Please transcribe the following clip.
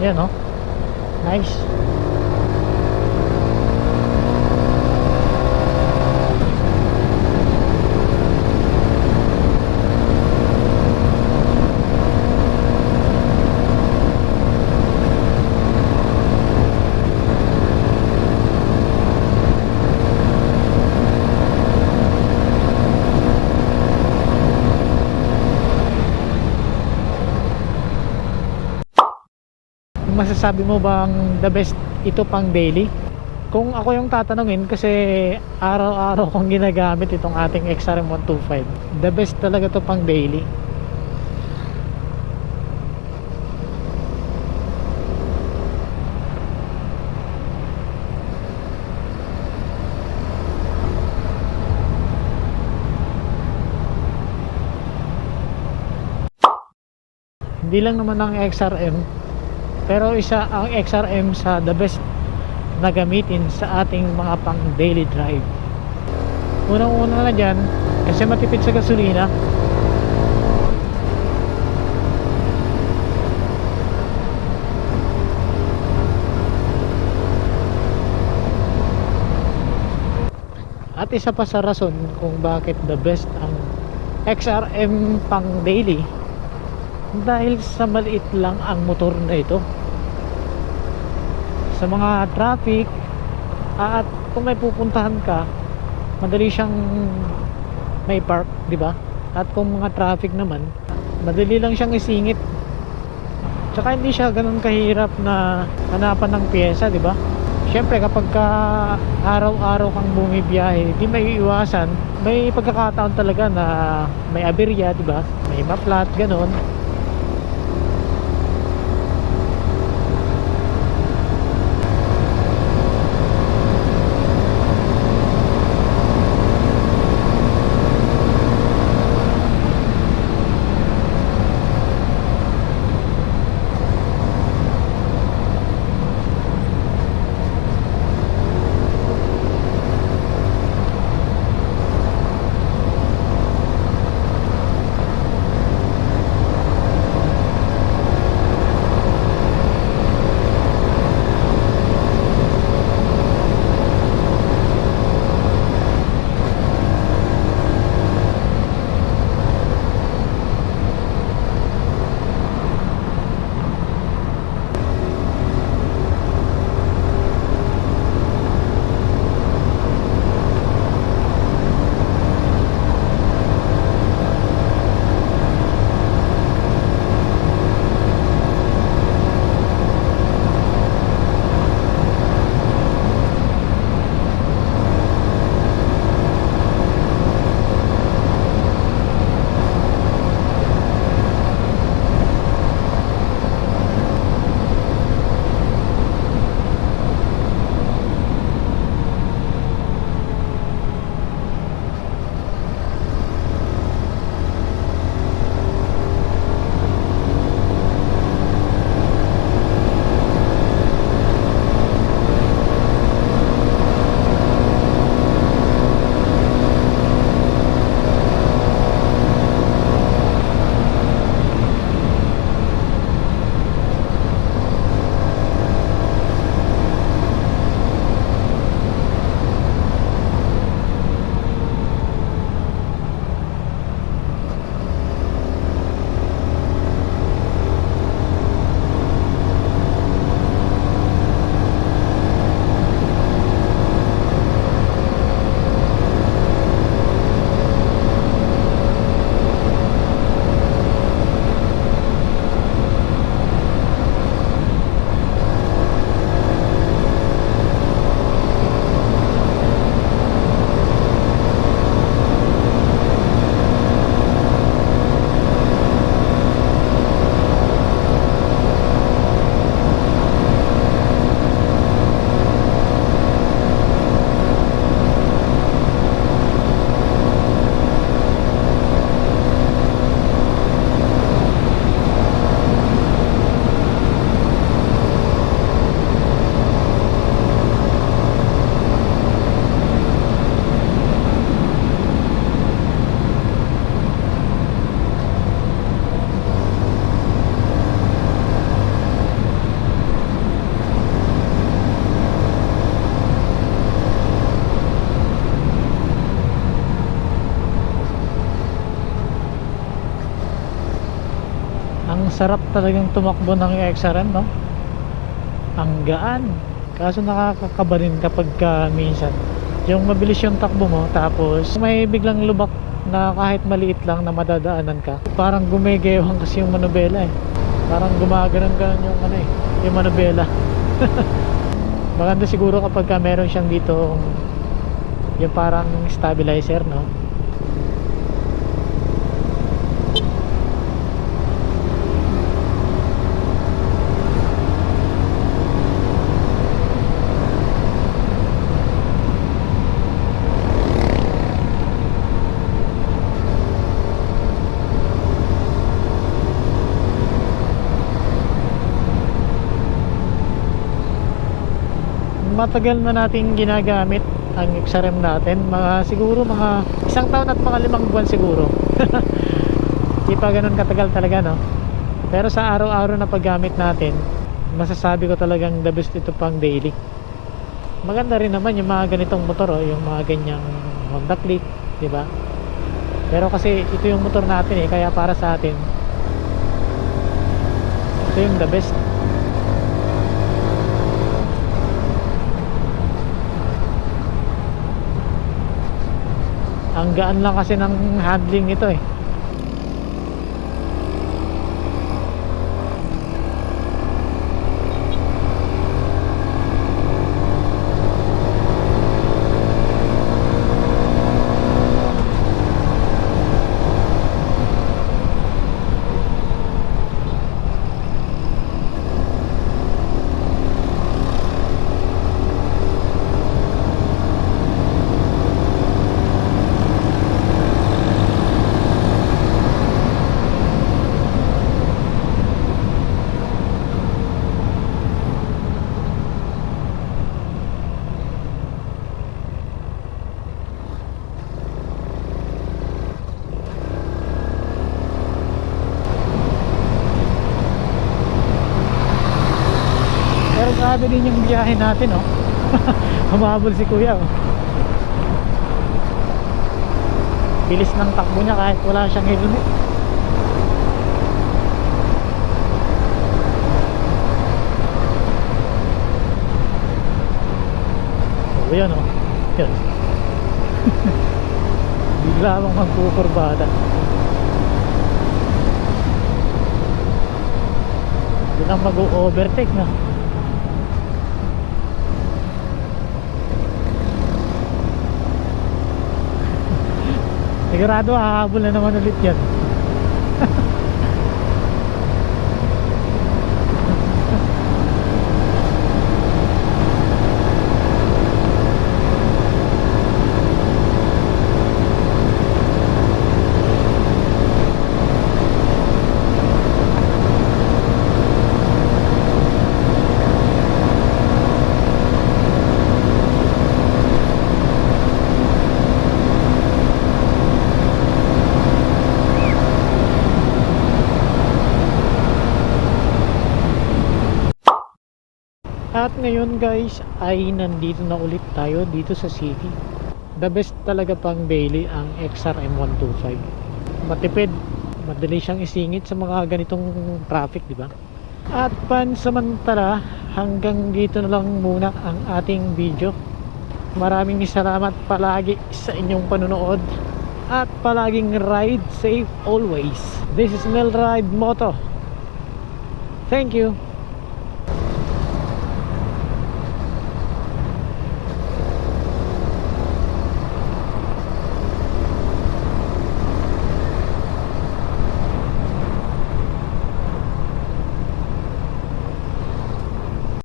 Yan oh. Nice. Masasabi mo bang the best ito pang daily? Kung ako yung tatanungin, kasi araw-araw kong ginagamit itong ating XRM 125, the best talaga to pang daily. Hindi lang naman ang XRM, pero isa ang XRM sa the best na gamitin sa ating mga pang daily drive. Unang-una na dyan, kasi matipid sa gasolina. At isa pa sa rason kung bakit the best ang XRM pang daily, dahil sa maliit lang ang motor na ito. Sa mga traffic, at kung may pupuntahan ka, madali siyang may park, di ba? At kung mga traffic naman, madali lang siyang isingit. Tsaka hindi siya ganun kahirap na hanapan ng pyesa, di ba? Siyempre kapag ka araw-araw kang bumibiyahe, di may iwasan, may pagkakataon talaga na may aberya, di ba? May ma-flat, ganun. sarap talagang tumakbo ng XRM, no? Ang gaan. Kaso nakakakaba rin kapag minsan yung mabilis yung takbo mo, tapos may biglang lubak na kahit maliit lang na madadaanan ka, parang gumegewang kasi yung manubela eh. Parang gumaganon-ganon yung ano eh, yung manubela. Maganda siguro kapag meron siyang dito yung parang stabilizer, no? Matagal na nating ginagamit ang XRM natin, siguro mga 1 taon at mga 5 buwan siguro. Di pa ganun katagal talaga, no? Pero sa araw-araw na paggamit natin, masasabi ko talagang the best ito pang daily. Maganda rin naman yung mga ganitong motor, yung mga ganyang Honda Click, di ba? Pero kasi ito yung motor natin kaya para sa atin ito yung the best. Ang gaan lang kasi ng handling nito eh. Pero grabe din yung biyahe natin, oh. Humabol si kuya, oh. Bilis ng takbo niya kahit wala siyang helmet. So yan, oh. Yan. Bigla akong magkukurbada. Bilang mag-overtake na. Sigurado hahabol na naman ulit yan. At ngayon guys ay nandito na ulit tayo dito sa city. The best talaga pang daily ang XRM 125. Matipid, madali siyang isingit sa mga ganitong traffic, di ba? At pansamantala, hanggang dito na lang muna ang ating video. Maraming salamat palagi sa inyong panonood at palaging ride safe always. This is Nel Ride Moto. Thank you.